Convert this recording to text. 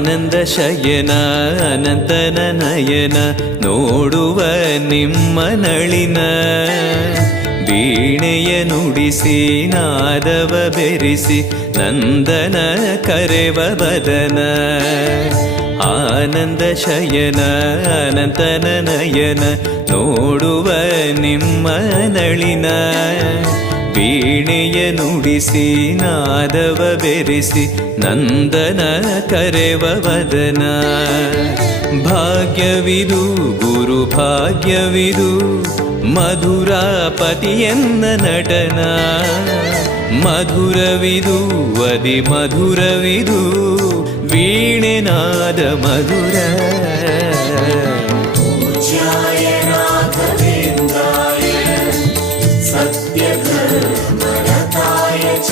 ಆನಂದ ಶಯನ ಅನಂತನ ನಯನ ನೋಡುವ ನಿಮ್ಮ ನಳಿನ ವೀಣೆಯ ನುಡಿಸಿ ನಾದವ ಬೆರೆಸಿ ನಂದನ ಕರೆವ ಬದನ ಆನಂದ ಶಯನ ಅನಂತನ ನಯನ ನೋಡುವ ನಿಮ್ಮ ನಳಿನ ವೀಣೆಯ ನುಡಿಸಿ ನಾದವ ಬೆರೆಸಿ ನಂದನ ಕರೆವ ವದನ ಭಾಗ್ಯವಿದು ಗುರು ಭಾಗ್ಯವಿದು ಮಧುರಾಪತಿಯನ್ನ ನಟನ ಮಧುರವಿದು ಅದಿ ಮಧುರವಿದು ವೀಣೆನಾದ ಮಧುರ पूज्याय राघवेन्द्राय सत्यधर्मरताय च